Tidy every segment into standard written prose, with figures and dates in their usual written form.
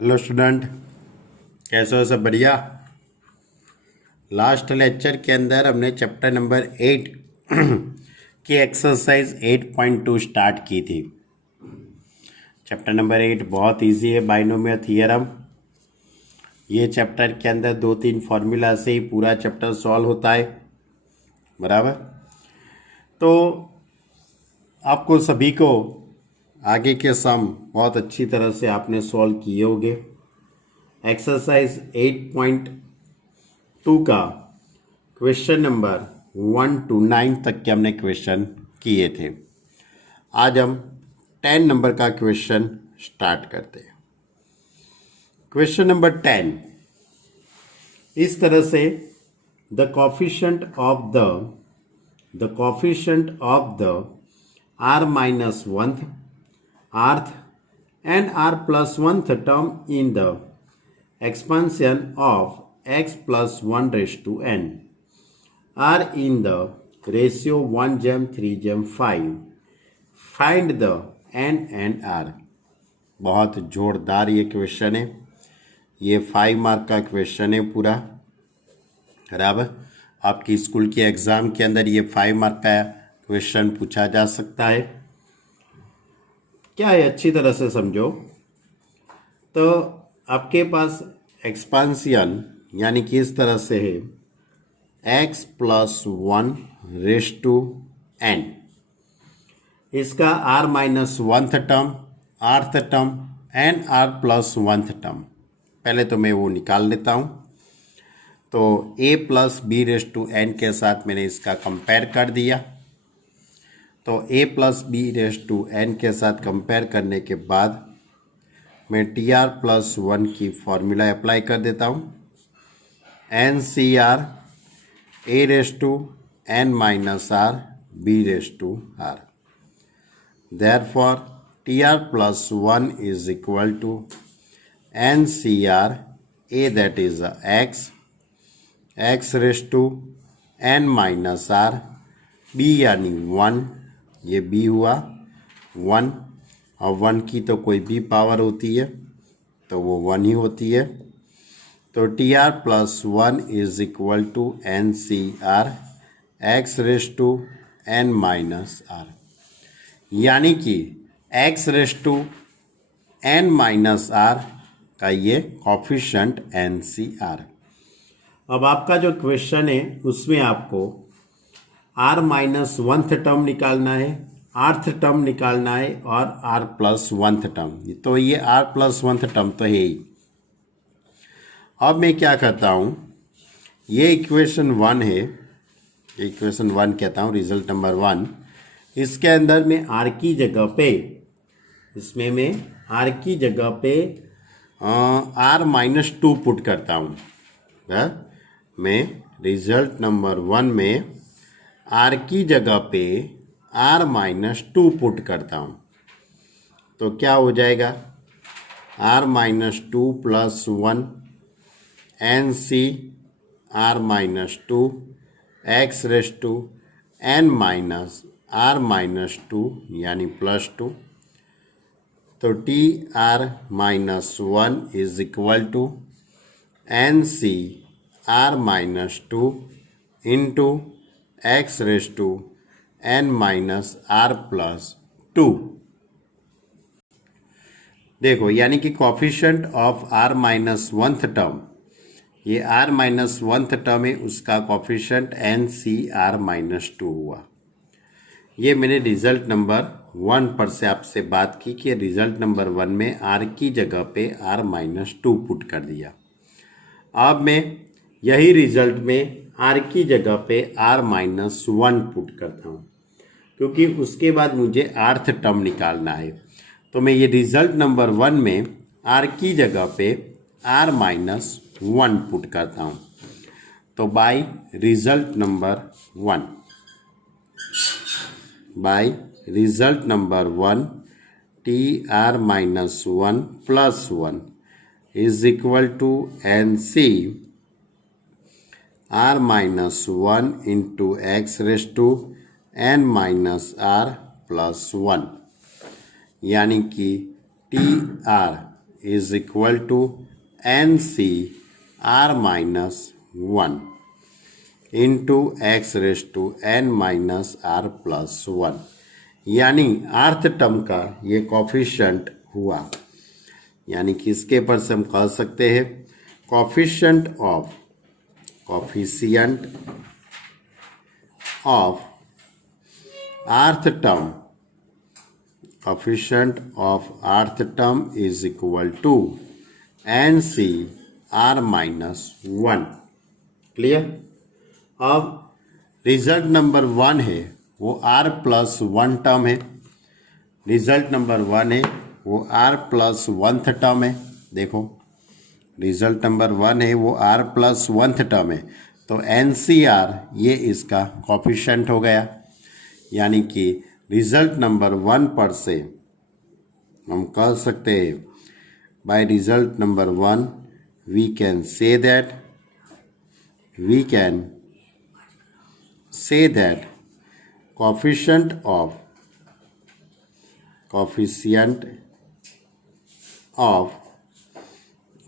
Hello student, कैसे हो? सब बढ़िया। लास्ट लेक्चर के अंदर हमने चैप्टर नंबर 8 की एक्सरसाइज 8.2 स्टार्ट की थी। चैप्टर नंबर 8 बहुत इजी है, बाइनोमियल थ्योरम। ये चैप्टर के अंदर 2-3 फॉर्मूला से ही पूरा चैप्टर सॉल्व होता है, बराबर। तो आपको सभी को आगे के सम बहुत अच्छी तरह से आपने सॉल्व किए होंगे। एक्सरसाइज 8.2 का क्वेश्चन नंबर 1 to 9 तक के हमने क्वेश्चन किए थे। आज हम 10 नंबर का क्वेश्चन स्टार्ट करते हैं। क्वेश्चन नंबर 10 इस तरह से the coefficient of the r minus 1th, rth and r plus 1th term in the expansion of x plus 1 raised to n are in the ratio 1:3:5. Find the n and r. बहुत जोरदार ये question है। ये 5 mark का question है पूरा, बराबर। आपकी स्कूल के एग्ज़ाम के अंदर ये 5 मार्क का क्वेश्चन पूछा जा सकता है। क्या है, अच्छी तरह से समझो। तो आपके पास एक्सपांसियन यानी कि इस तरह से है x plus 1 raised to n, इसका r minus 1th term, rth term and r plus 1th term. पहले तो मैं वो निकाल लेता हूँ। तो a plus b raised to n के साथ मैंने इसका कंपेयर कर दिया। तो a plus b raised to n के साथ कंपेयर करने के बाद मैं tr plus 1 की फॉर्मूला अप्लाई कर देता हूँ। NCr a raised to n minus r b raised to r. Therefore, tr plus 1 is equal to NCr a, that is x raised to n minus r, b यानी 1, ये b हुआ 1। और 1 की तो कोई भी पावर होती है तो वो 1 ही होती है। तो tr plus 1 is equal to NCr x raised to n minus r, यानी कि x raised to n minus r का ये कोफिशिएंट NCr। अब आपका जो क्वेश्चन है उसमें आपको r माइनस 1th टर्म निकालना है, rth टर्म निकालना है और r प्लस 1th टर्म। तो ये r प्लस 1th टर्म तो है ही। अब मैं क्या करता हूँ, ये इक्वेशन 1 है, इक्वेशन 1 कहता हूँ, रिजल्ट नंबर 1। इसके अंदर मैं r की जगह पे, इसमें मैं r की जगह पे r माइनस 2 पुट करता हूँ। मैं रिजल्ट नंबर 1 में r की जगह पे r माइनस 2 पुट करता हूँ। तो क्या हो जाएगा, r minus 2 plus 1 NC r minus 2 x raise to n minus r minus 2 यानी प्लस 2। तो tr minus 1 is equal to NC r minus 2 into x raise to n minus r plus 2। देखो, यानी कि coefficient of r minus 1th term, ये r minus 1th term है, उसका coefficient NCr minus 2 हुआ। ये मैंने रिजल्ट नंबर 1 पर से आपसे बात की कि रिजल्ट नंबर 1 में r की जगह पे r माइनस 2 पुट कर दिया। अब मैं यही रिजल्ट में r की जगह पे r माइनस 1 पुट करता हूँ, क्योंकि उसके बाद मुझे rth टर्म निकालना है। तो मैं ये रिजल्ट नंबर 1 में r की जगह पे r माइनस 1 पुट करता हूँ। तो by result number 1, by result number 1 tr minus 1 plus 1 is equal to NC r minus 1 into x raise to n minus r plus 1, यानी कि tr is equal to n C r minus 1 into x raise to n minus r plus 1, यानी आर्थ term का ये coefficient हुआ। यानी कि इसके पर से हम कह सकते हैं कॉफिशिएंट ऑफ आर्थ term, coefficient of rth term is equal to nc r minus 1। Clear. अब रिजल्ट नंबर 1 है वो r प्लस 1 टर्म है, रिजल्ट नंबर 1 है वो r प्लस 1th टर्म है। देखो रिजल्ट नंबर 1 है वो r प्लस 1th टर्म है, तो NCR ये इसका कॉफिशिएंट हो गया। यानी कि रिजल्ट नंबर 1 पर से हम कह सकते हैं by result number 1 we can say that coefficient of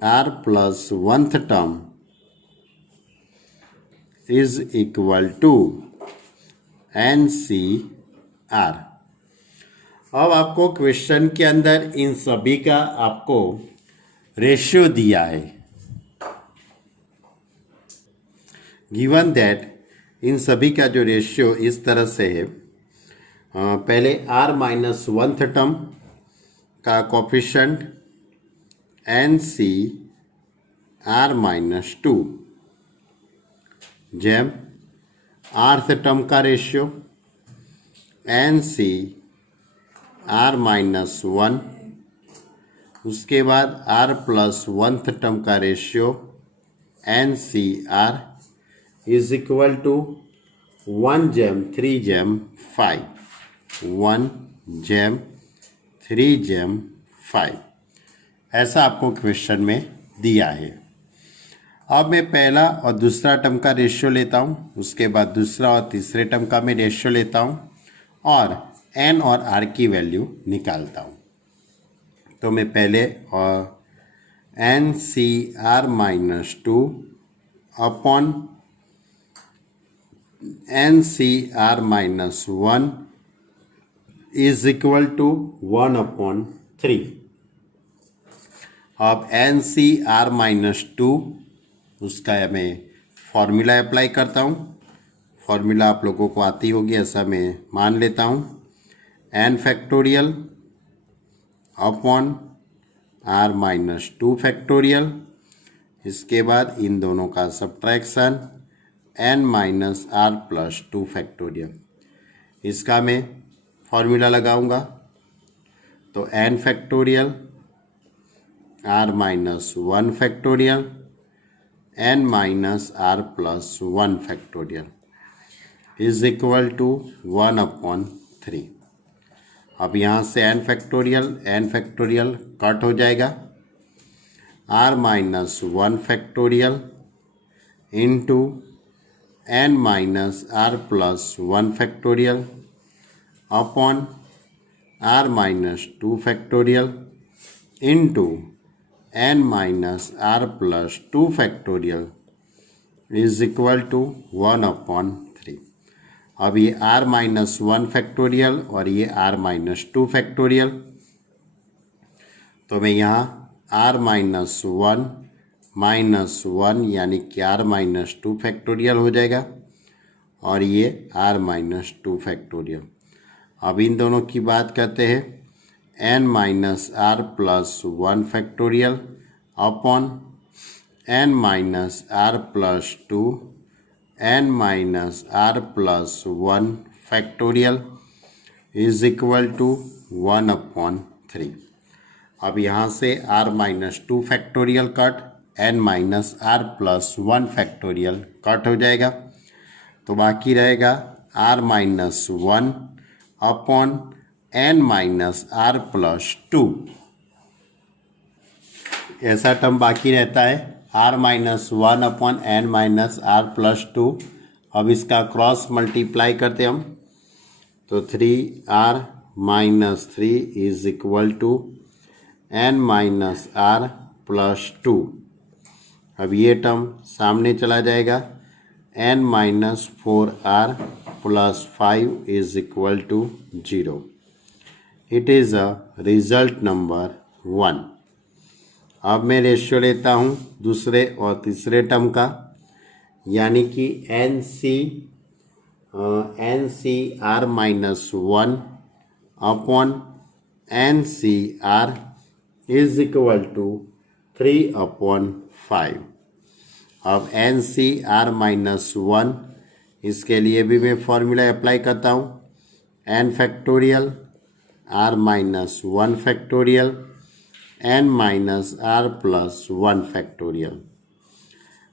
r plus 1th term is equal to NCR। अब आपको क्वेश्चन के अंदर इन सभी का आपको रेशियो दिया है। गिवन दैट इन सभी का जो रेशियो इस तरह से है, पहले r माइनस 1th टर्म का कोफिशिएंट NCR माइनस 2, जेम rth टर्म का रेशियो NCR माइनस 1, उसके बाद r प्लस 1th टर्म का ratio NCR is equal to 1 जेम 3 जेम 5, 1 जेम 3 जेम 5, ऐसा आपको क्वेश्चन में दिया है। अब मैं पहला और दूसरा टर्म का रेशियो लेता हूँ, उसके बाद दूसरा और तीसरे टर्म का मैं रेशियो लेता हूँ और n और r की वैल्यू निकालता हूँ। तो मैं पहले और NCR minus 2 upon NCR minus 1 is equal to 1 upon 3। अब NCR माइनस 2 उसका मैं फॉर्मूला अप्लाई करता हूँ। फॉर्मूला आप लोगों को आती होगी, ऐसा मैं मान लेता हूँ। n factorial upon r minus 2 factorial, इसके बाद इन दोनों का subtraction n minus r plus 2 factorial, इसका मैं फॉर्मूला लगाऊंगा। तो n factorial r minus 1 factorial n minus r plus 1 factorial is equal to 1 upon 3। अब यहाँ से n फैक्टोरियल कट हो जाएगा, r minus 1 factorial into n minus r plus 1 factorial upon r minus 2 factorial into n minus r plus 2 factorial is equal to 1 upon 3। अब ये r minus 1 factorial और ये r minus 2 factorial, तो मैं यहाँ r minus 1 यानी कि r minus 2 factorial हो जाएगा और ये r माइनस 2 फैक्टोरियल। अब इन दोनों की बात करते हैं, n minus r plus 1 factorial upon n minus r plus 2 n minus r plus 1 factorial is equal to 1 upon 3। अब यहाँ से r minus 2 factorial cut, n minus r plus 1 factorial cut हो जाएगा, तो बाकी रहेगा r minus 1 upon n minus r plus 2, ऐसा term बाकी रहता है r minus 1 upon n minus r plus 2। अब इसका क्रॉस मल्टीप्लाई करते हम, तो 3r minus 3 is equal to n minus r plus 2। अब ये टर्म सामने चला जाएगा, n minus 4r plus 5 is equal to 0। It is a result number 1। अब मैं रेशियो लेता हूँ दूसरे और तीसरे टर्म का, यानी कि n C r minus 1 upon n C r is equal to 3/5। अब एन सी आर माइनस 1, इसके लिए भी मैं फॉर्मूला अप्लाई करता हूँ, n factorial r minus 1 factorial n minus r plus 1 factorial.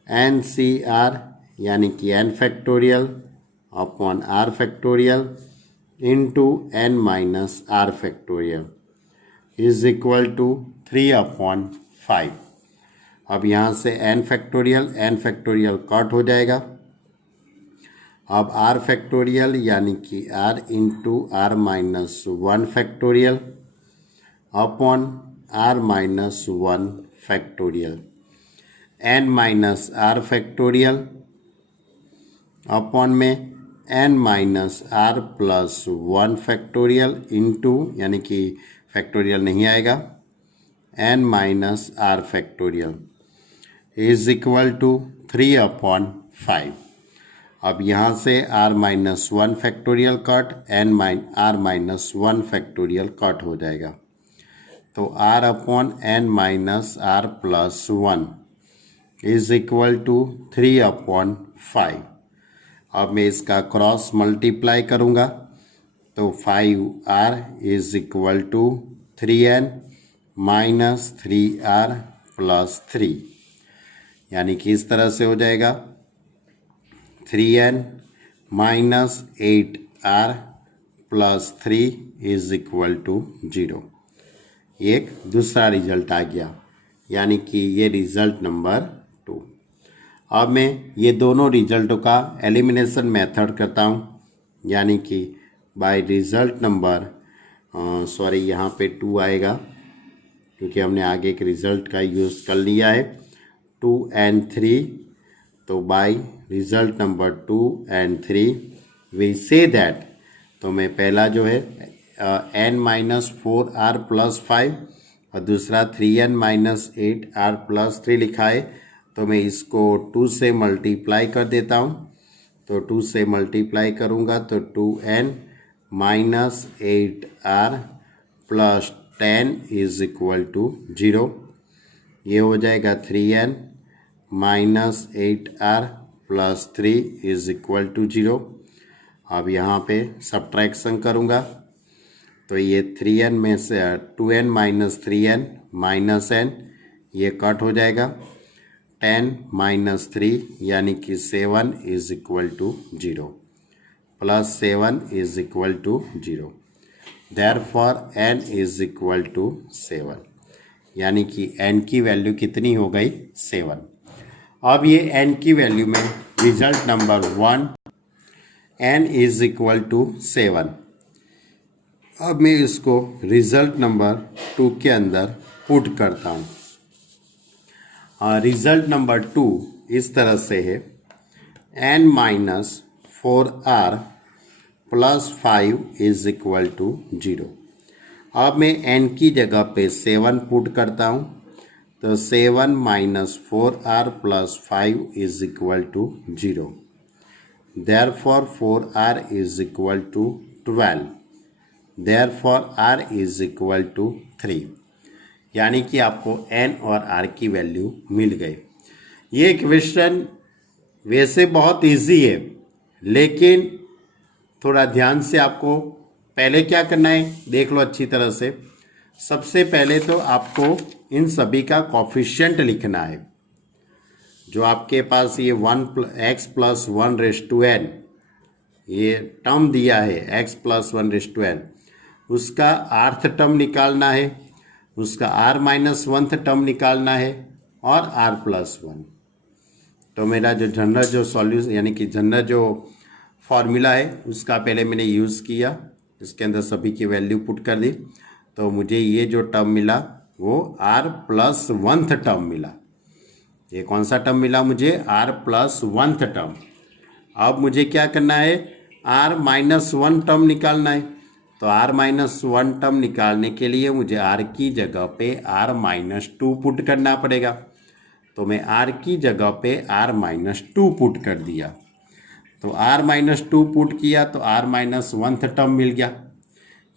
N C r यानी कि n factorial upon r factorial into n minus r factorial is equal to 3/5। अब यहाँ से एन फैक्टोरियल कट हो जाएगा। अब आर फैक्टोरियल यानी कि r into r minus 1 factorial upon r minus 1 factorial n minus r factorial upon में n minus r plus 1 factorial into, यानी कि फैक्टोरियल नहीं आएगा, n minus r factorial is equal to 3/5। अब यहाँ से r minus 1 factorial cut, r minus 1 factorial cut हो जाएगा, तो r upon n minus r plus 1 is equal to 3/5। अब मैं इसका क्रॉस मल्टीप्लाई करूँगा, तो 5r is equal to 3n minus 3r plus 3, यानी कि इस तरह से हो जाएगा 3n minus 8r plus 3 is equal to 0। एक दूसरा रिजल्ट आ गया, यानी कि ये रिजल्ट नंबर 2। अब मैं ये दोनों रिजल्टों का एलिमिनेशन मेथड करता हूँ, यानी कि बाय रिजल्ट नंबर यहाँ पे 2 आएगा क्योंकि हमने आगे एक रिजल्ट का यूज़ कर लिया है, 2 and 3। तो by result number 2 and 3 we say that, तो मैं पहला जो है n माइनस 4r प्लस 5 और दूसरा 3n माइनस 8r प्लस 3 लिखा है, तो मैं इसको 2 से मल्टीप्लाई कर देता हूँ। तो 2 से मल्टीप्लाई करूँगा तो 2n minus 8r plus 10 is equal to 0। ये हो जाएगा 3n minus 8r plus 3 is equal to 0। अब यहाँ पे सब्ट्रैक्शन करूँगा, तो ये 3n में से 2n minus 3n minus n ये कट हो जाएगा, 10 माइनस 3 यानी कि 7 is equal to 0 plus 7 is equal to 0। Therefore n is equal to 7, यानी कि n की वैल्यू कितनी हो गई 7। अब ये n की वैल्यू में result number 1 n is equal to 7। अब मैं इसको रिजल्ट नंबर 2 के अंदर पुट करता हूँ। रिजल्ट नंबर 2 इस तरह से है, n minus 4r plus 5 is equal to 0। अब मैं n की जगह पे 7 पुट करता हूँ, तो 7 minus 4r plus 5 is equal to 0। Therefore 4r is equal to 12। Therefore r is equal to 3, यानी कि आपको n और r की वैल्यू मिल गई। ये क्वेश्चन वैसे बहुत इजी है, लेकिन थोड़ा ध्यान से आपको पहले क्या करना है देख लो अच्छी तरह से। सबसे पहले तो आपको इन सभी का कोफिशिएंट लिखना है। जो आपके पास ये x प्लस 1/n ये टर्म दिया है, x प्लस 1/n, उसका आर्थ टर्म निकालना है, उसका r माइनस 1th टर्म निकालना है और r प्लस 1। तो मेरा जो जनरल जो सॉल्यूशन यानी कि जनरल जो फॉर्मूला है उसका पहले मैंने यूज़ किया, इसके अंदर सभी की वैल्यू पुट कर दी, तो मुझे ये जो टर्म मिला वो आर प्लस वनथ टर्म मिला। ये कौन सा टर्म मिला मुझे? R plus oneth term. अब मुझे क्या करना है? आर माइनस वन टर्म निकालना है। तो आर माइनस वन टर्म निकालने के लिए मुझे आर की जगह पे आर माइनस टू पुट करना पड़ेगा। तो मैं आर की जगह पे आर माइनस टू पुट कर दिया। तो आर माइनस टू पुट किया तो आर माइनस वनथ टर्म मिल गया,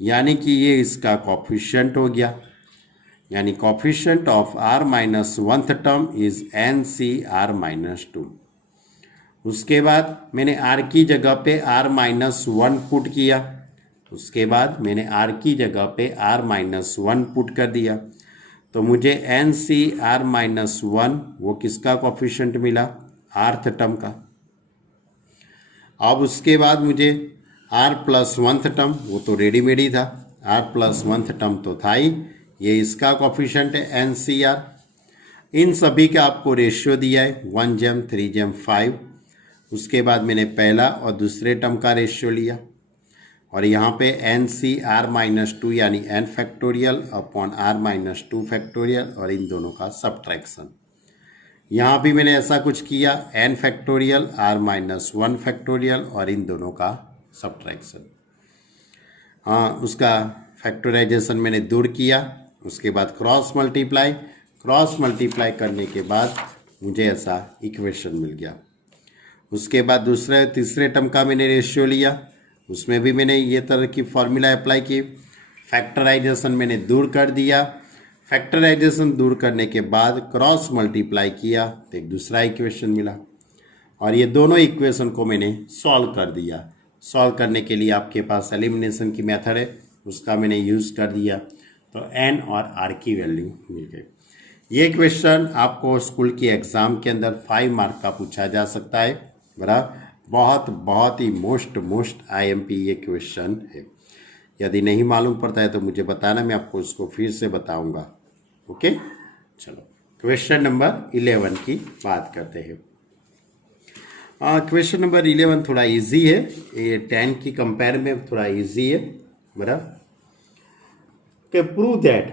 यानी कि ये इसका कॉफिशिएंट हो गया। यानी coefficient of r minus oneth term is n C r minus two. उसके बाद मैंने आर की जगह पे आर माइनस वन पुट किया। उसके बाद मैंने आर की जगह पे आर माइनस वन पुट कर दिया। तो मुझे n C r minus one वो किसका कॉफिशिएंट मिला? आर्थ टर्म का। अब उसके बाद मुझे आर प्लस वनथ टर्म, वो तो रेडीमेड ही था, आर प्लस वनथ टर्म तो था ही, ये इसका कॉफिशिएंट है एन सी आर। इन सभी का आपको रेशियो दिया है 1:3:5। उसके बाद मैंने पहला और दूसरे टर्म का रेशियो लिया और यहाँ पे n C r minus two यानी n factorial upon r minus two factorial और इन दोनों का सब्ट्रैक्शन। यहाँ भी मैंने ऐसा कुछ किया, n factorial r minus one factorial और इन दोनों का सब्ट्रैक्शन। हाँ, उसका फैक्टराइजेशन मैंने दूर किया। उसके बाद क्रॉस मल्टीप्लाई करने के बाद मुझे ऐसा इक्वेशन मिल गया। उसके बाद दूसरे तीसरे टर्म का मैंने रेशियो लिया, उसमें भी मैंने ये तरह की फॉर्मूला अप्लाई की। फैक्टराइजेशन मैंने दूर कर दिया। फैक्टराइजेशन दूर करने के बाद क्रॉस मल्टीप्लाई किया तो एक दूसरा इक्वेशन मिला और ये दोनों इक्वेशन को मैंने सॉल्व कर दिया। सॉल्व करने के लिए आपके पास एलिमिनेशन की मेथड है, उसका मैंने यूज़ कर दिया तो एन और आर की वैल्यू मिल गई। ये क्वेश्चन आपको स्कूल की एग्ज़ाम के अंदर 5 मार्क का पूछा जा सकता है। बराबर, बहुत ही मोस्ट IMP ये क्वेश्चन है। यदि नहीं मालूम पड़ता है तो मुझे बताना, मैं आपको उसको फिर से बताऊंगा। ओके, चलो क्वेश्चन नंबर 11 की बात करते हैं। क्वेश्चन नंबर 11 थोड़ा इजी है, ये 10 की कंपेयर में थोड़ा इजी है। बराबर, के प्रूव दैट,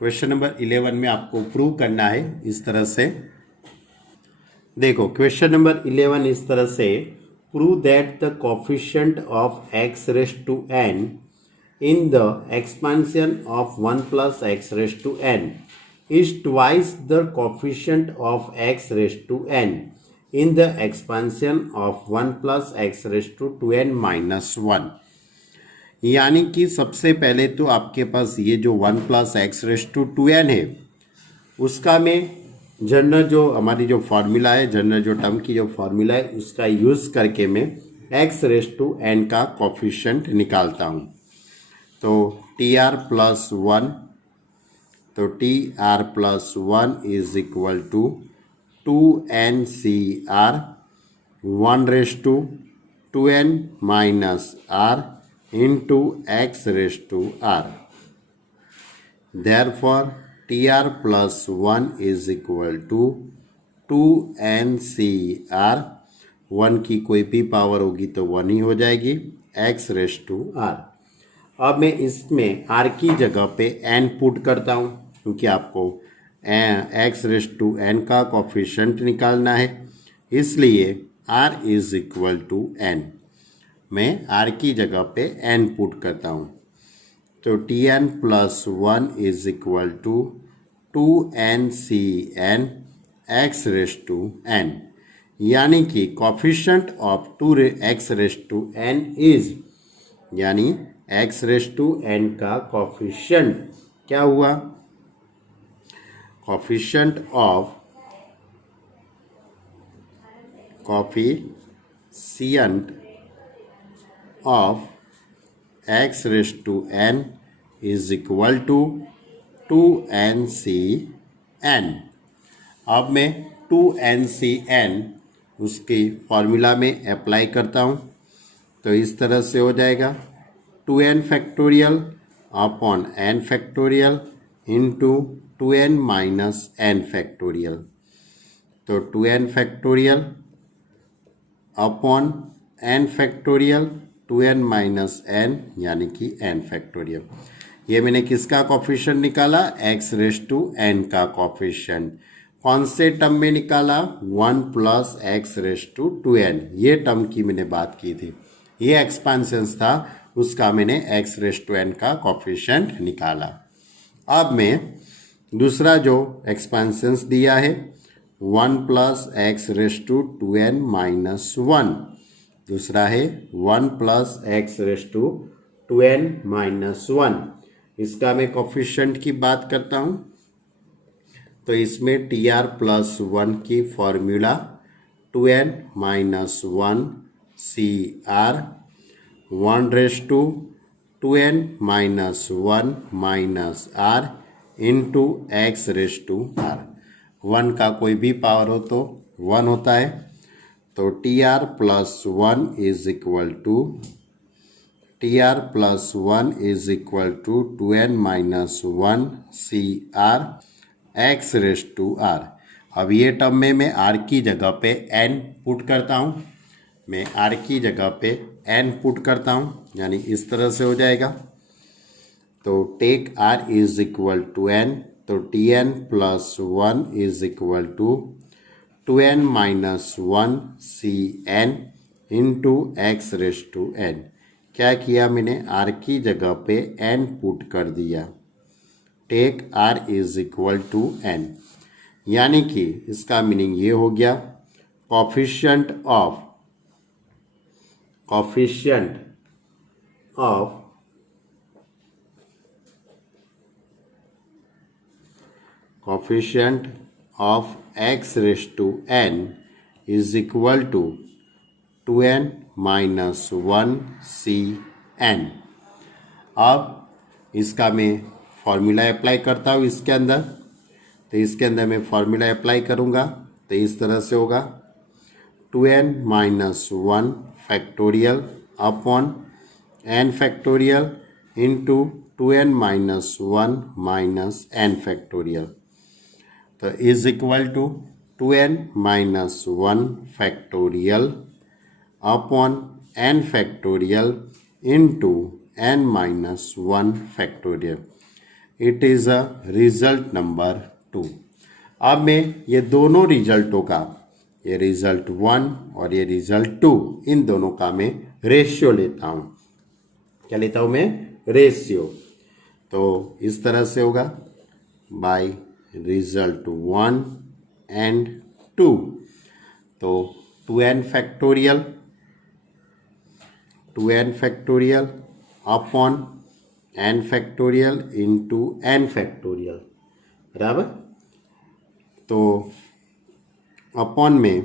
क्वेश्चन नंबर 11 में आपको प्रूव करना है इस तरह से। देखो क्वेश्चन नंबर 11 इस तरह से, prove that the coefficient of x raise to n in the expansion of 1 plus x raised to n is twice the coefficient of x raised to n in the expansion of 1 plus x raised to 2n minus 1। यानी कि सबसे पहले तो आपके पास ये जो 1 plus x raised to 2n है, उसका मैं जनरल जो हमारी जो फार्मूला है, जनरल जो टर्म की जो फार्मूला है, उसका यूज़ करके मैं x रेज़ टू n का कोफिशिएंट निकालता हूँ। तो टी आर प्लस वन, तो T r plus one is equal to 2n C r 1 raise to 2n minus r into x raise to r. Therefore T r plus one is equal to 2n C r, 1 की कोई भी power होगी तो 1 ही हो जाएगी, x raise to r. अब मैं इसमें r की जगह पे n पुट करता हूँ, क्योंकि आपको x रेज़ टू n का कोफिशिएंट निकालना है, इसलिए r is equal to n। मैं r की जगह पे n पुट करता हूँ। तो tn plus one is equal to 2n C n x raise to n, यानी कि coefficient of 2x raise to n is, यानी x रेज़ टू n का कोफिशिएंट क्या हुआ? Coefficient of x raise to n is equal to 2n C n। अब मैं 2n C n उसकी formula में अप्लाई करता हूँ, तो इस तरह से हो जाएगा 2n factorial upon n factorial into 2n minus n factorial. तो 2n factorial upon n factorial 2n minus n यानी कि n फैक्टोरियल। ये मैंने किसका कॉफिशिएंट निकाला, एक्स रेस टू एन का कॉफिशिएंट। कौन से टर्म में निकाला, 1 plus x raise to 2n, ये टर्म की मैंने बात की थी, ये एक्सपेंशंस था, उसका मैंने एक्स रेस टू एन का कॉफिशिएंट निकाला। अब मैं दूसरा जो एक्सपेंशंस दिया है 1 plus x raise to 2n minus 1, दूसरा है 1 plus x raise to 2n minus 1, इसका मैं कॉफिशिएंट की बात करता हूँ। तो इसमें टी आर प्लस 1 की formula 2n minus 1 C r 1 raise to 2n minus 1 minus r into x raise to r. 1 का कोई भी पावर हो तो 1 होता है, तो T r plus 1 is equal to t r plus 1 is equal to 2n minus 1 C r x raise to r. अब ये टर्म में मैं आर की जगह पे n पुट करता हूँ, मैं आर की जगह पे n पुट करता हूँ, यानी इस तरह से हो जाएगा। तो take r is equal to n, तो t n plus 1 is equal to 2n minus 1 C n into x raise to n. क्या किया मैंने, r की जगह पे n पुट कर दिया, take r is equal to n, यानी कि इसका मीनिंग ये हो गया coefficient of x raise to n is equal to 2n minus 1 C n. अब इसका मैं फॉर्मूला अप्लाई करता हूँ इसके अंदर, तो इसके अंदर मैं फॉर्मूला अप्लाई करूँगा तो इस तरह से होगा 2n minus 1 factorial upon n factorial into 2n minus 1 minus n factorial, तो is equal to 2n minus 1 factorial upon n factorial into n minus 1 factorial. It is a result number 2। अब मैं ये दोनों रिजल्टों का, ये रिजल्ट 1 और ये result 2, इन दोनों का मैं रेशियो लेता हूँ। क्या लेता हूँ मैं, रेशियो। तो इस तरह से होगा बाय रिजल्ट 1 एंड 2, तो 2n factorial upon n factorial into n factorial, बराबर। तो अपॉन में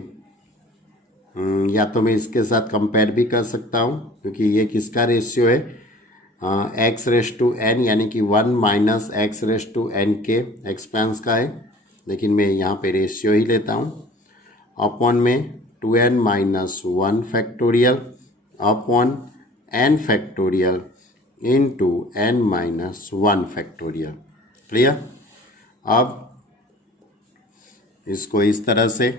या तो मैं इसके साथ कंपेयर भी कर सकता हूँ, क्योंकि ये किसका रेशियो है, एक्स रेस टू एन, यानी कि 1 minus x raise to n के एक्सपेंस का है, लेकिन मैं यहाँ पे रेशियो ही लेता हूँ। अपॉन में 2n minus 1 factorial upon n factorial into n minus 1 factorial. Clear. अब इसको इस तरह से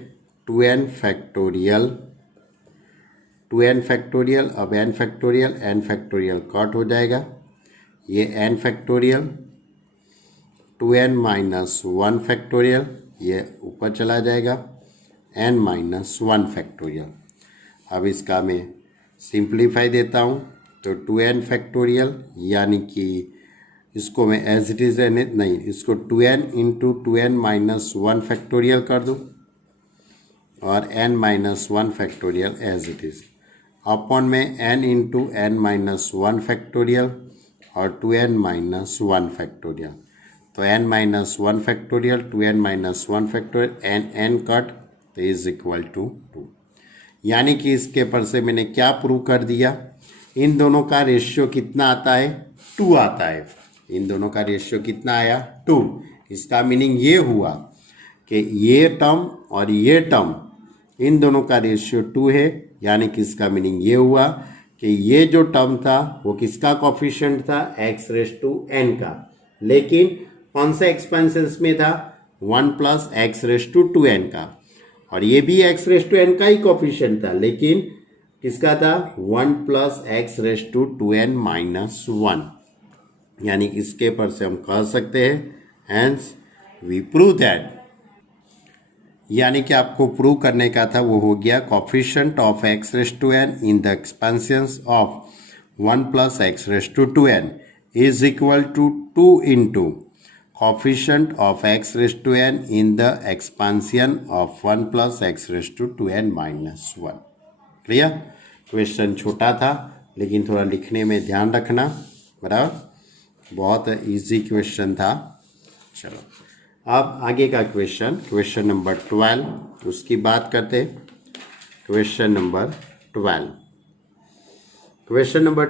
2n फैक्टोरियल अब n फैक्टोरियल कट हो जाएगा, ये n factorial 2n minus 1 factorial ये ऊपर चला जाएगा, n माइनस 1 फैक्टोरियल। अब इसका मैं सिंप्लीफाई देता हूँ, तो 2n फैक्टोरियल, यानी कि इसको मैं एज इट इज़ रहने नहीं, इसको 2n into 2n minus 1 factorial कर दूँ और n minus 1 factorial as it is, upon में n into n minus 1 factorial और 2n माइनस 1 फैक्टोरियल। तो n minus 1 factorial 2n minus 1 factorial n cut, तो इज इक्वल टू 2। यानी कि इसके पर से मैंने क्या प्रूव कर दिया, इन दोनों का रेशियो कितना आता है, 2 आता है। इन दोनों का रेशियो कितना आया, 2। इसका मीनिंग ये हुआ कि ये टर्म और ये टर्म, इन दोनों का रेशियो 2 है, यानी कि इसका मीनिंग ये हुआ कि ये जो टर्म था वो किसका कॉफिशिएंट था, एक्स रेस टू एन का, लेकिन कौन सा एक्सपेंशंस में था, 1 plus x raise to 2n का, और ये भी एक्स रेस टू एन का ही कॉफिशिएंट था, लेकिन किसका था, 1 plus x raise to 2n minus 1। यानी कि इसके पर से हम कह सकते हैं हैंस वी प्रूव दैट, यानी कि आपको प्रूव करने का था वो हो गया coefficient of x raise to n in the expansions of 1 plus x raise to 2n is equal to 2 into coefficient of x raise to n in the expansion of 1 plus x raise to 2n minus 1। Clear? Question छोटा था लेकिन थोड़ा लिखने में ध्यान रखना, बराबर, बहुत इजी क्वेश्चन था। चलो अब आगे का क्वेश्चन नंबर 12 उसकी बात करते हैं। Question number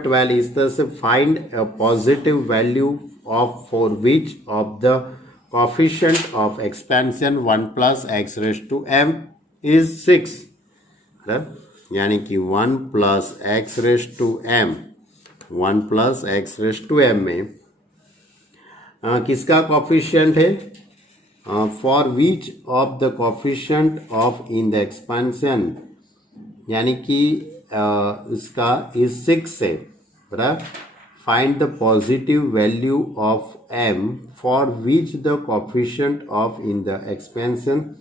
12 is this find a positive value of for which of the coefficient of expansion 1 plus x raise to m is 6, यानी कि 1 plus x raise to m 1 plus x raise to m में किसका coefficient है? For which of the coefficient of in the expansion, यानी कि इसका is 6 है, बराबर। Find the positive value of m for which the coefficient of in the expansion,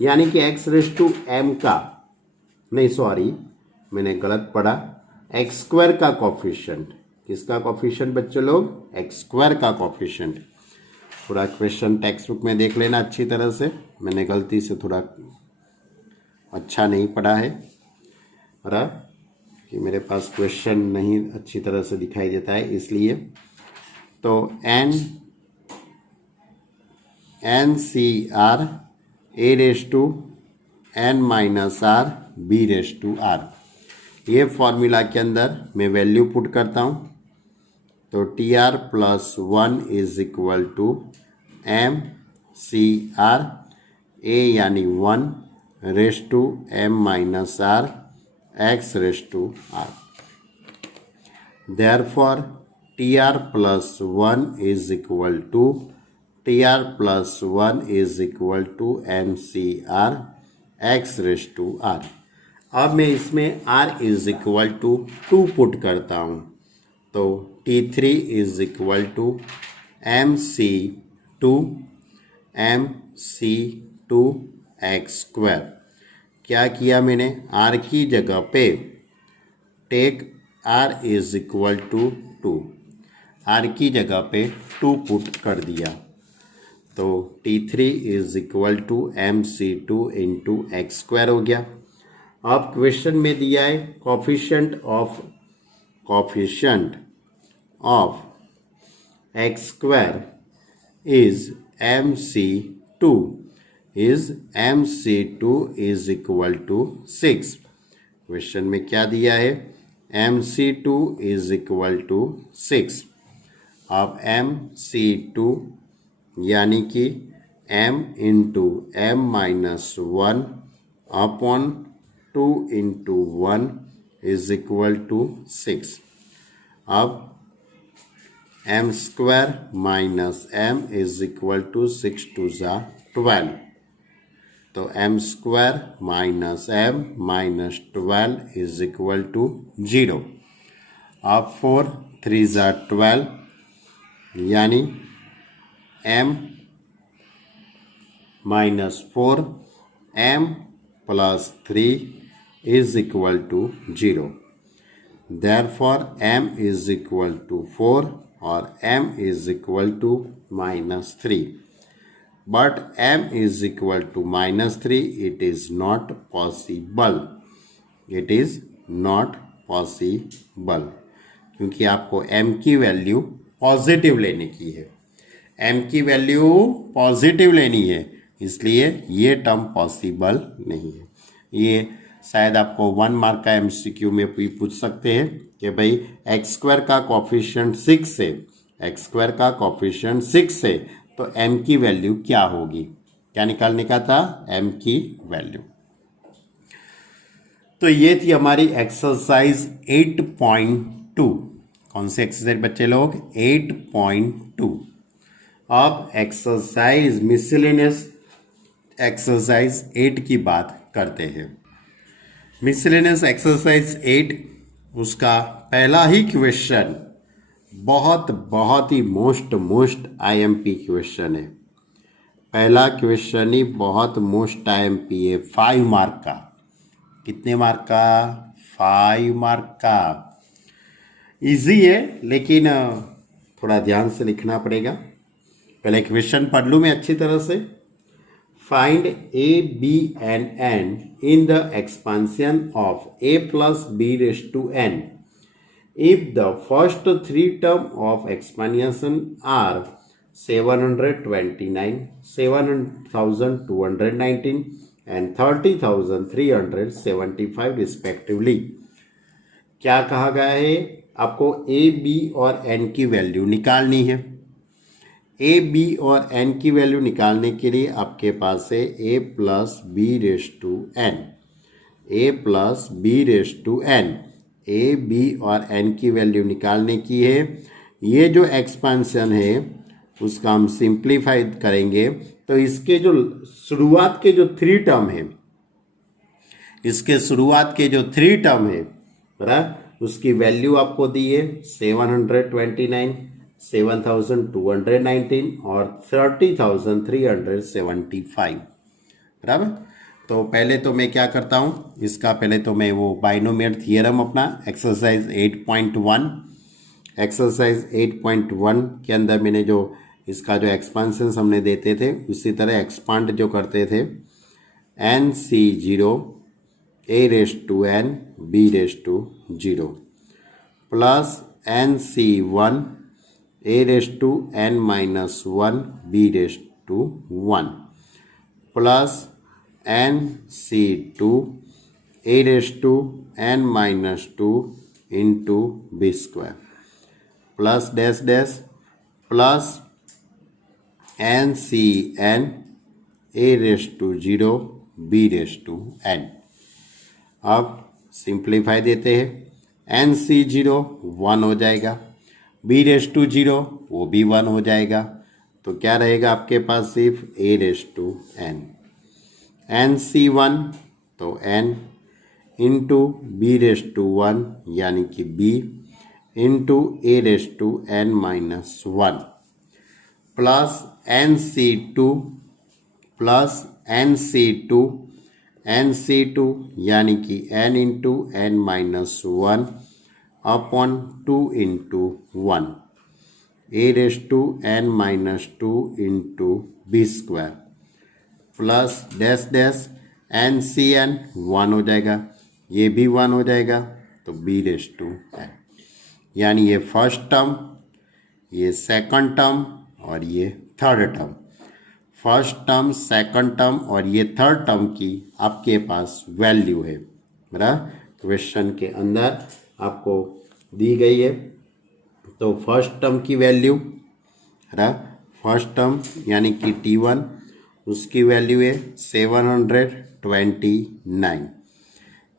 यानी कि x रेस टू m का, नहीं सॉरी मैंने गलत पढ़ा, एक्स स्क्वायर का कोफिशिएंट। किसका कोफिशिएंट बच्चों लोग? एक्स स्क्वायर का कोफिशिएंट। थोड़ा क्वेश्चन टेक्स्ट बुक में देख लेना अच्छी तरह से, मैंने गलती से थोड़ा अच्छा नहीं पढ़ा है, बराबर, कि मेरे पास क्वेश्चन नहीं अच्छी तरह से दिखाई देता है इसलिए। तो n C r a raise to n minus r b raise to r, ये फॉर्मूला के अंदर मैं वैल्यू पुट करता हूँ। तो T r plus 1 is equal to m C r a यानी 1 raise to m minus r x raise to r. Therefore T r plus 1 is equal to m C r x raise to r. अब मैं इसमें r is equal to 2 put करता हूँ, तो T3 is equal to MC2 x square. क्या किया मैंने? r की जगह पे take r is equal to 2, r की जगह पे 2 पुट कर दिया, तो T3 is equal to MC2 into x square हो गया। अब क्वेश्चन में दिया है coefficient of x square is MC2 is equal to 6। Question में क्या दिया है? MC2 is equal to 6। अब MC2 यानी कि m into m minus 1 upon 2 into 1 is equal to 6। अब m square minus m is equal to 6 two ज़ा 12, तो m square minus m minus 12 is equal to 0। अब 4 3 ज़ा 12, यानी m minus 4 m plus 3 is equal to 0। Therefore m is equal to 4 और m is equal to minus 3, but m is equal to minus 3 it is not possible, क्योंकि आपको m की value positive लेने की है, m की value positive लेनी है, इसलिए ये टर्म पॉसिबल नहीं है। ये शायद आपको 1 मार्क का MCQ में भी पूछ सकते हैं कि भाई एक्स स्क्वायर का कोफिशिएंट 6 है, तो m की वैल्यू क्या होगी? क्या निकालने का था? m की वैल्यू। तो ये थी हमारी एक्सरसाइज 8.2। कौन सी एक्सरसाइज बच्चे लोग? 8.2। अब एक्सरसाइज मिसलेनियस एक्सरसाइज 8 की बात करते हैं। मिसलेनियस एक्सरसाइज 8 उसका पहला ही क्वेश्चन बहुत बहुत ही मोस्ट IMP क्वेश्चन है। पहला क्वेश्चन ही बहुत मोस्ट IMP है, 5 मार्क का। कितने मार्क का? 5 मार्क का। इजी है लेकिन थोड़ा ध्यान से लिखना पड़ेगा। पहले क्वेश्चन पढ़ लूँ मैं अच्छी तरह से। Find a, b and n in the expansion of a plus b raised to n if the first three term of expansion are 729, 7219 and 30,375 respectively। क्या कहा गया है? आपको a, b और n की वैल्यू निकालनी है। a, b और n की वैल्यू निकालने के लिए आपके पास है a plus b raise to n, a plus b raise to n। a, b और n की वैल्यू निकालने की है। ये जो एक्सपेंशन है उसका हम सिंप्लीफाई करेंगे तो इसके जो शुरुआत के जो 3 टर्म है, इसके शुरुआत के जो 3 टर्म है बराबर, उसकी वैल्यू आपको दी है 729, 7219 और 30,375 बराबर। तो पहले तो मैं क्या करता हूँ, इसका पहले तो मैं वो बाइनोमियल थियरम अपना एक्सरसाइज 8.1 के अंदर मैंने जो इसका जो एक्सपांशन हमने देते थे उसी तरह एक्सपांड जो करते थे NC0 a raised to n b raised to 0 plus NC1 a raised to n minus 1 b raised to 1 plus NC2 a raised to n minus 2 into b square plus dash dash plus NCn a raised to 0 b raised to n। अब simplify देते हैं। NC0 1 हो जाएगा, b raise to 0 वो भी 1 हो जाएगा, तो क्या रहेगा आपके पास सिर्फ a raise to n। NC1 तो n into b raise to 1 यानी कि b into a raise to n minus 1 plus NC2 plus NC2 यानी कि n into n minus 1 upon 2 into 1 a raise to n minus 2 into b square plus dash dash NCn 1 हो जाएगा, ये भी 1 हो जाएगा, तो b रेस टू n। यानी ये फर्स्ट टर्म, ये सेकंड टर्म और ये third term. First term, second term और ये थर्ड टर्म की आपके पास वैल्यू है बराबर, क्वेश्चन के अंदर आपको दी गई है। तो फर्स्ट टर्म की वैल्यू बराबर, फर्स्ट टर्म यानी कि T1 उसकी वैल्यू है 729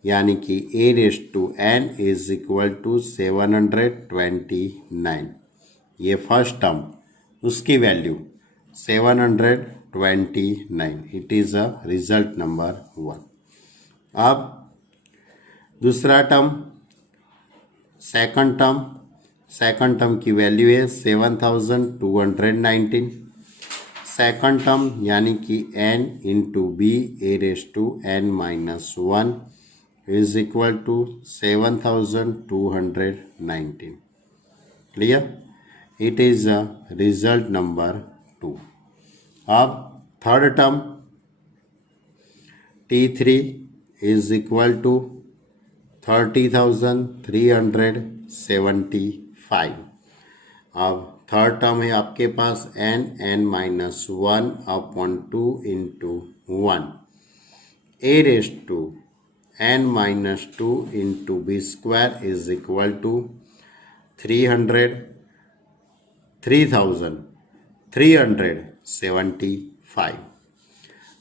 यानी कि a raise to n is equal to 729। ये फर्स्ट टर्म उसकी value 729, it is a result number 1। अब दूसरा टर्म, सेकंड टर्म की वैल्यू है 7219। सेकंड टर्म यानी कि n into b a raise to n minus 1 is equal to 7219। Clear? It is a result number 2। अब third term T3 is equal to 30,375। अब third term है आपके पास n minus 1 upon 2 into 1 a raise to n minus 2 into b square is equal to 3,375।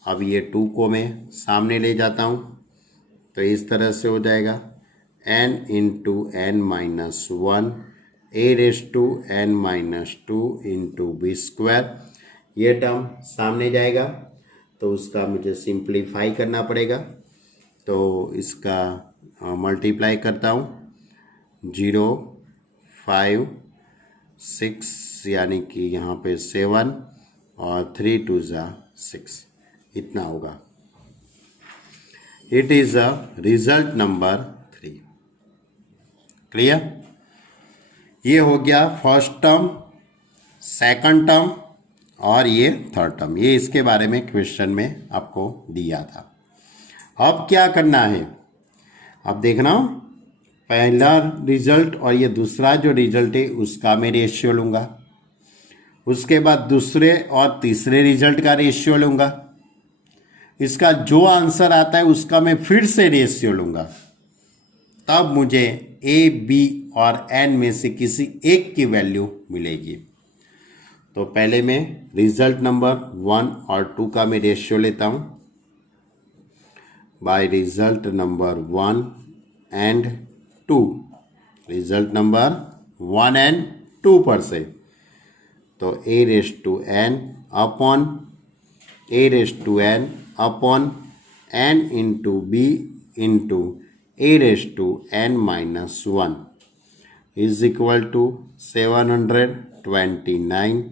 अब ये 2 को मैं सामने ले जाता हूँ तो इस तरह से हो जाएगा n into n minus 1 a raise to n minus 2 into b square. ये टर्म सामने जाएगा तो उसका मुझे सिंप्लीफाई करना पड़ेगा, तो इसका मल्टीप्लाई करता हूँ 0, 5, 6 यानी कि यहाँ पे 7 और 3 2 ज़ा 6 इतना होगा। It is a result number 3। Clear? ये हो गया फर्स्ट टर्म, सेकंड टर्म और ये थर्ड टर्म। ये इसके बारे में क्वेश्चन में आपको दिया था। अब क्या करना है, अब देखना पहला रिजल्ट और ये दूसरा जो रिजल्ट है उसका मैं रेशियो लूँगा, उसके बाद दूसरे और तीसरे रिजल्ट का रेशियो लूँगा, इसका जो आंसर आता है उसका मैं फिर से रेशियो लूँगा, तब मुझे ए बी और एन में से किसी एक की वैल्यू मिलेगी। तो पहले मैं रिजल्ट नंबर 1 और 2 का मैं रेशियो लेता हूँ। Bye result number 1 and 2, result number 1 and 2 पर से, तो ए raise to N upon A raise to N upon N into b into a raise to n minus 1 is equal to 729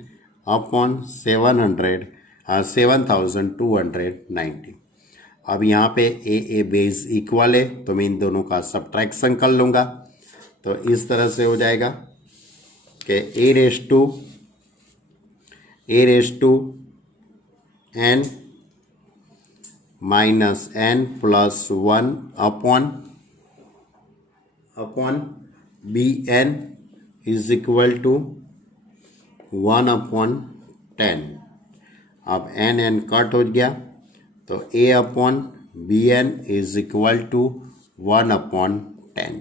upon 7290। अब यहाँ पे ए बेस इक्वल है तो मैं इन दोनों का सब्ट्रैक्शन कर लूँगा। तो इस तरह से हो जाएगा कि a raise to n minus n plus 1 upon b n is equal to 1 upon 10। अब एन कट हो गया तो a upon b n is equal to 1 upon 10।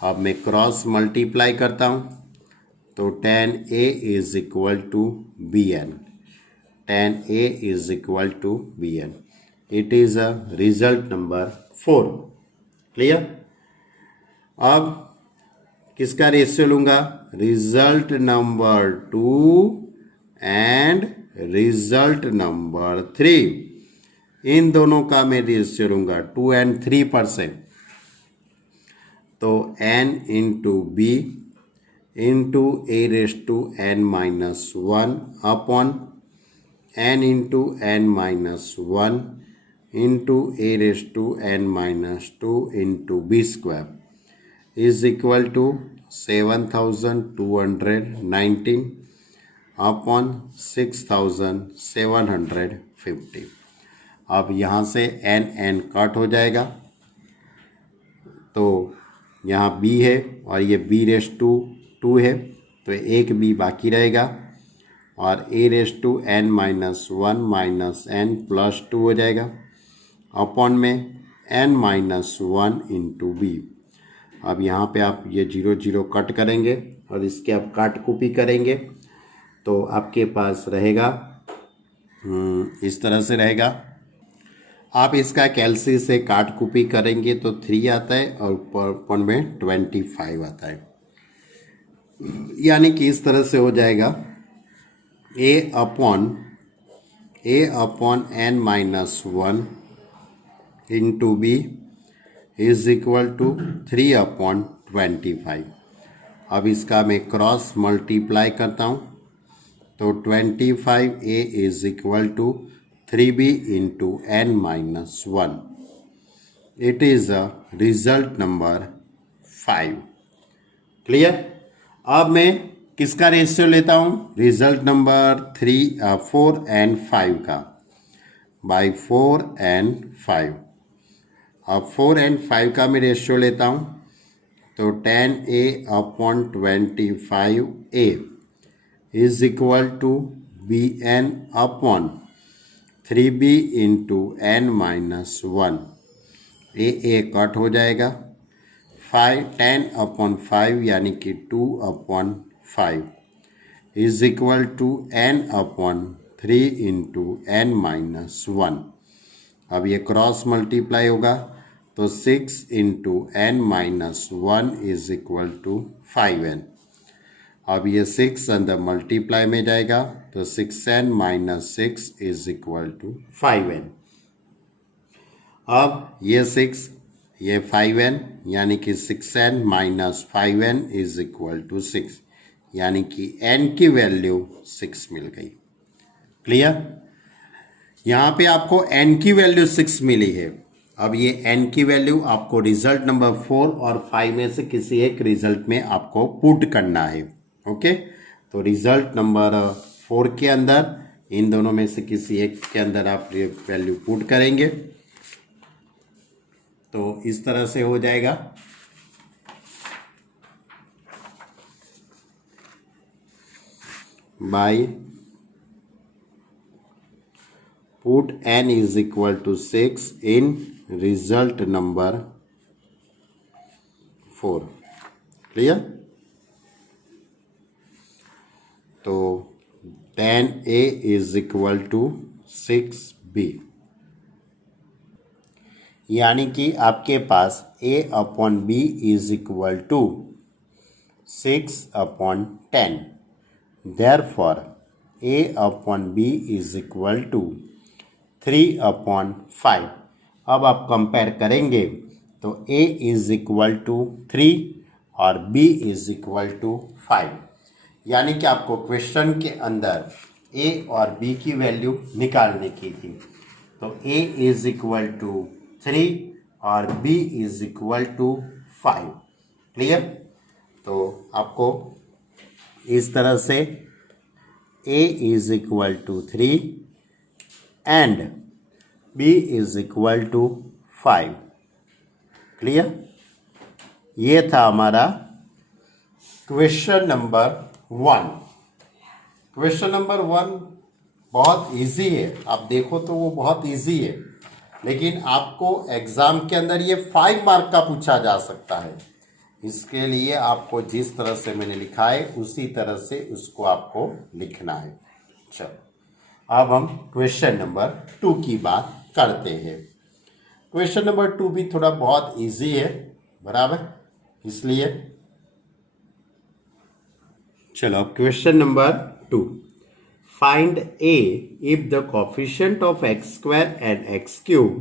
अब मैं क्रॉस मल्टीप्लाई करता हूँ तो 10a is equal to b n, 10a is equal to b n. It is a result number 4। Clear? अब किसका रेशियो लूँगा? Result number 2 and result number 3, इन दोनों का मैं रेशियो लूँगा 2 एंड 3 पर से। तो n into b into a raise to n minus 1 upon n into n minus 1 into a raise to n minus 2 into b square is equal to 7219 upon 6750। अब यहाँ से n कट हो जाएगा तो यहाँ b है और ये b रेस टू 2 है तो एक b बाकी रहेगा और a raise to n minus 1 minus n plus 2 हो जाएगा अपॉन में n माइनस 1 इंटू बी। अब यहाँ पे आप ये 0 0 कट करेंगे और इसके आप काट कॉपी करेंगे तो आपके पास रहेगा इस तरह से रहेगा। आप इसका कैलसी से काट कॉपी करेंगे तो 3 आता है और ऊपर में 25 आता है, यानी कि इस तरह से हो जाएगा a upon n minus 1 into b is equal to 3 upon 25। अब इसका मैं क्रॉस मल्टीप्लाई करता हूँ तो 25a is equal to 3b into n minus 1। It is a result number 5। Clear? अब मैं किसका रेशियो लेता हूँ? रिजल्ट नंबर 4 एंड 5 का, बाय 4 एंड 5। अब 4 एंड 5 का मैं रेशियो लेता हूँ तो 10a upon 25a is equal to b n upon 3b into n minus 1। A cut हो जाएगा 10 अपॉन 5 यानी कि 2 upon 5 is equal to n upon 3 into n minus 1। अब ये क्रॉस मल्टीप्लाई होगा तो 6 into n minus 1 is equal to 5n। अब ये 6 अंदर मल्टीप्लाई में जाएगा तो 6n minus 6 is equal to 5n। अब ये 6 ये 5n यानी कि 6n minus 5n is equal to 6, यानी कि n की वैल्यू 6 मिल गई। क्लियर? यहाँ पे आपको n की वैल्यू 6 मिली है। अब ये n की वैल्यू आपको रिजल्ट नंबर 4 और 5 में से किसी एक रिजल्ट में आपको पुट करना है। ओके, तो रिजल्ट नंबर 4 के अंदर इन दोनों में से किसी एक के अंदर आप ये वैल्यू पुट करेंगे तो इस तरह से हो जाएगा। By put n is equal to 6 in result number 4। Clear? तो 10a is equal to 6b, यानी कि आपके पास a upon b is equal to 6/10। Therefore a upon b is equal to 3/5। अब आप कंपेयर करेंगे तो a इज इक्वल टू 3 और b इज इक्वल टू 5, यानी कि आपको क्वेश्चन के अंदर a और b की वैल्यू निकालने की थी। तो a इज इक्वल टू 3 और b is equal to 5। Clear? तो आपको इस तरह से a is equal to 3 and b is equal to 5। Clear? ये था हमारा क्वेश्चन नंबर 1। क्वेश्चन नंबर 1 बहुत इजी है, आप देखो तो वो बहुत इजी है, लेकिन आपको एग्जाम के अंदर ये 5 मार्क का पूछा जा सकता है। इसके लिए आपको जिस तरह से मैंने लिखा है उसी तरह से उसको आपको लिखना है। चलो अब हम क्वेश्चन नंबर 2 की बात करते हैं। क्वेश्चन नंबर 2 भी थोड़ा बहुत इजी है, बराबर, इसलिए चलो अब question number 2। Find a if the coefficient of x square and x cube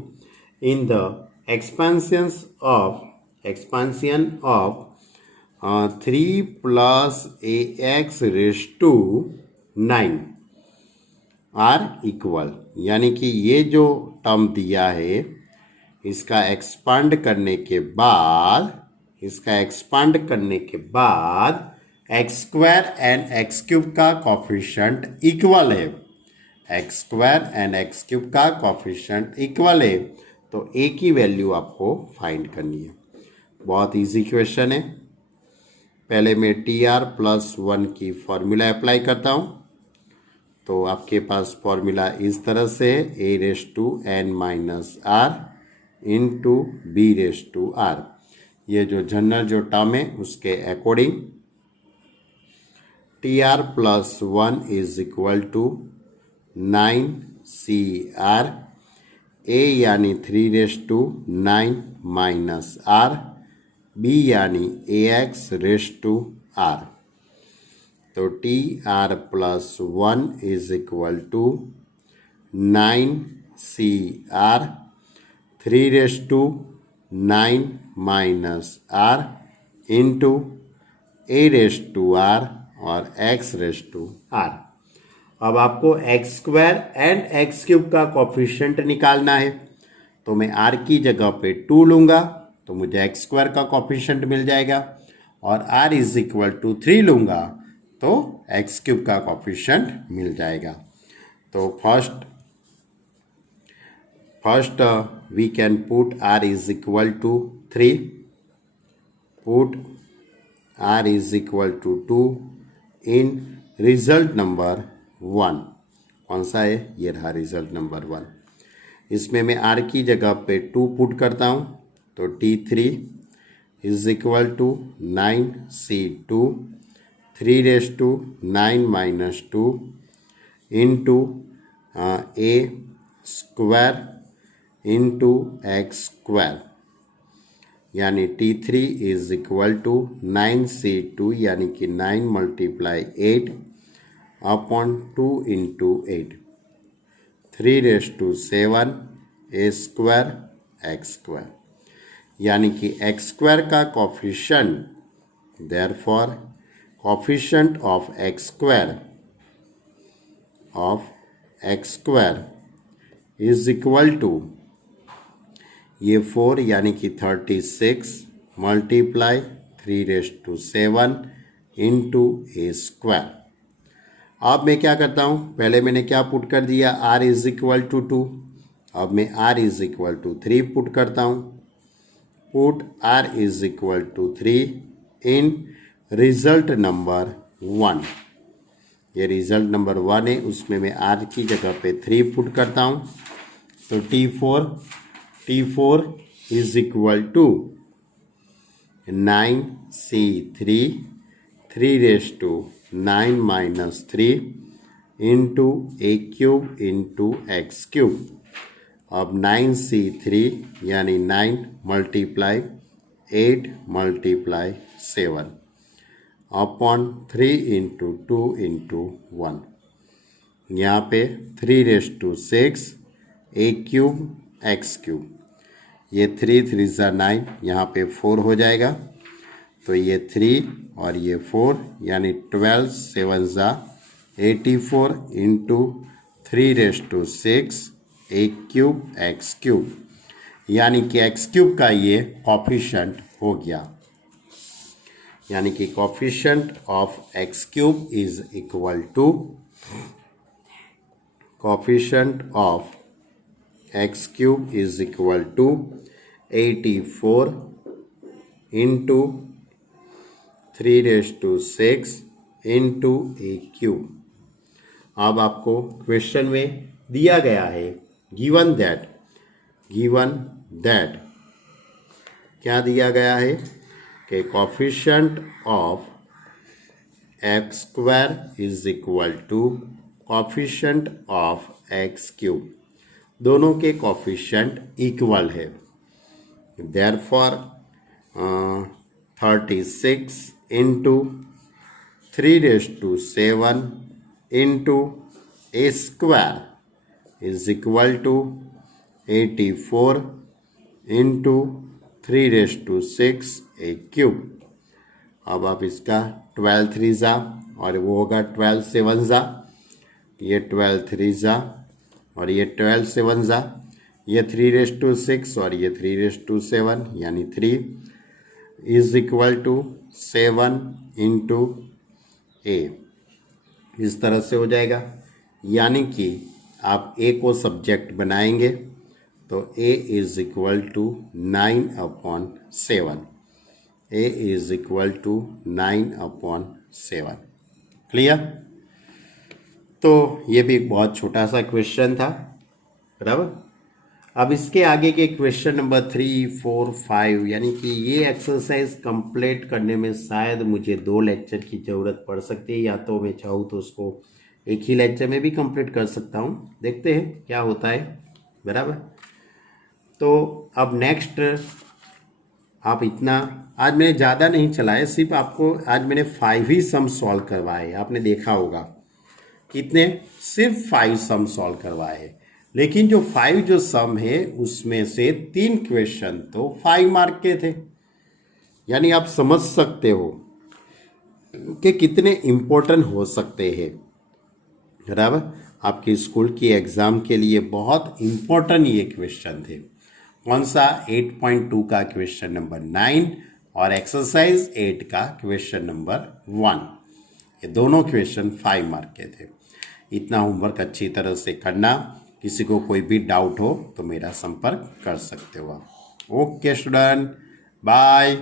in the expansion of 3 plus ax raised to 9 r equal, यानी कि ये जो टर्म दिया है इसका एक्सपांड करने के बाद x square and x cube का कोफिशिएंट इक्वल है। X square and x cube का कोफिशिएंट इक्वल है, तो ए की वैल्यू आपको फाइंड करनी है। बहुत इजी क्वेश्चन है। पहले मैं TR+1 की फॉर्मूला अप्लाई करता हूँ। तो आपके पास फॉर्मूला इस तरह से है, a⁻n−r इंटू b⁻r। ये जो जनरल जो टर्म है उसके according TR+1 is equal to 9CR, a यानी 3⁻9 -r, b यानी ax⁻r। तो TR+1 is equal to 9CR 3⁻9 -r into a⁻r और x⁻r। अब आपको x square and x cube का कोफिशिएंट निकालना है, तो मैं r की जगह पे 2 लूँगा तो मुझे एक्स स्क्वायर का कोफिशिएंट मिल जाएगा, और r इज इक्वल टू 3 लूँगा तो एक्स क्यूब का कोफिशिएंट मिल जाएगा। तो first we can put r is equal to 3, put r is equal to 2 in result number 1। कौन सा है? ये रहा रिजल्ट नंबर 1। इसमें मैं r की जगह पे 2 पुट करता हूँ, तो T3 is equal to 9C2 3⁻9 -2 into a square into x square, यानी T3 is equal to 9C2 यानी कि 9 × 8 upon 2 into 8 3⁻7 a square x square, यानी कि एक्स स्क्वायर का coefficient therefore coefficient of x square is equal to ये 4 यानी कि 36 multiply 3⁻7 into a square. अब मैं क्या करता हूँ, पहले मैंने क्या पुट कर दिया, r इज इक्वल टू 2। अब मैं r is equal to 3 put करता हूँ। Put r is equal to 3 in result number 1। ये रिजल्ट नंबर 1 है, उसमें मैं r की जगह पे 3 पुट करता हूँ। तो T4 is equal to 9C3 3⁻9 minus 3 into a cube into x cube. अब 9C3 यानी 9 multiply 8 multiply 7 upon 3 into 2 into 1। यहाँ पे 3⁻6 ए क्यूब एक्स क्यूब। ये 3 3 ज़ा 9, यहाँ पे 4 हो जाएगा। तो ये 3 और ये 4 यानी 12 7 ज़ा 84 into 3⁻6 a cube x cube, यानी कि एक्स क्यूब का ये कोफिशिएंट हो गया। यानी कि coefficient of x cube is equal to coefficient of x cube is equal to 84 into 3⁻6 into a cube. अब आपको क्वेश्चन में दिया गया है गिवन दैट क्या दिया गया है कि coefficient of x square is equal to coefficient of x cube. दोनों के कोफिशिएंट इक्वल है। Therefore 36 into 3⁻7 into a square is equal to 84 into 3⁻6 a cube. अब आप इसका 12 3 ज़ा और वो होगा 12 7 ज़ा, ये 12 3 ज़ा और ये 12 7 ज़ा, ये 3⁻6 और ये 3⁻7 यानी 3 इज इक्वल टू 7 इंटू ए। इस तरह से हो जाएगा। यानी कि आप ए को सब्जेक्ट बनाएंगे तो a is equal to 9/7। A is equal to 9/7। Clear? तो ये भी एक बहुत छोटा सा क्वेश्चन था, बराबर। अब इसके आगे के क्वेश्चन नंबर 3 4 5 यानी कि ये एक्सरसाइज कंप्लीट करने में शायद मुझे 2 लेक्चर की ज़रूरत पड़ सकती है, या तो मैं चाहूँ तो उसको एक ही लेक्चर में भी कंप्लीट कर सकता हूँ। देखते हैं क्या होता है, बराबर। तो अब नेक्स्ट आप इतना, आज मैंने ज़्यादा नहीं चलाया, सिर्फ आपको आज मैंने 5 ही सम सॉल्व करवाए। आपने देखा होगा कितने, सिर्फ 5 सम सॉल्व करवाए। लेकिन जो 5 जो सम है उसमें से 3 क्वेश्चन तो 5 मार्क के थे। यानी आप समझ सकते हो कि कितने इम्पोर्टेंट हो सकते हैं, बराबर। आपके स्कूल की एग्ज़ाम के लिए बहुत इम्पोर्टेंट ये क्वेश्चन थे। कौन सा? 8.2 का क्वेश्चन नंबर 9 और एक्सरसाइज 8 का क्वेश्चन नंबर 1। ये दोनों क्वेश्चन 5 मार्क के थे। इतना होमवर्क अच्छी तरह से करना। किसी को कोई भी डाउट हो तो मेरा संपर्क कर सकते हो आप। Okay student, bye.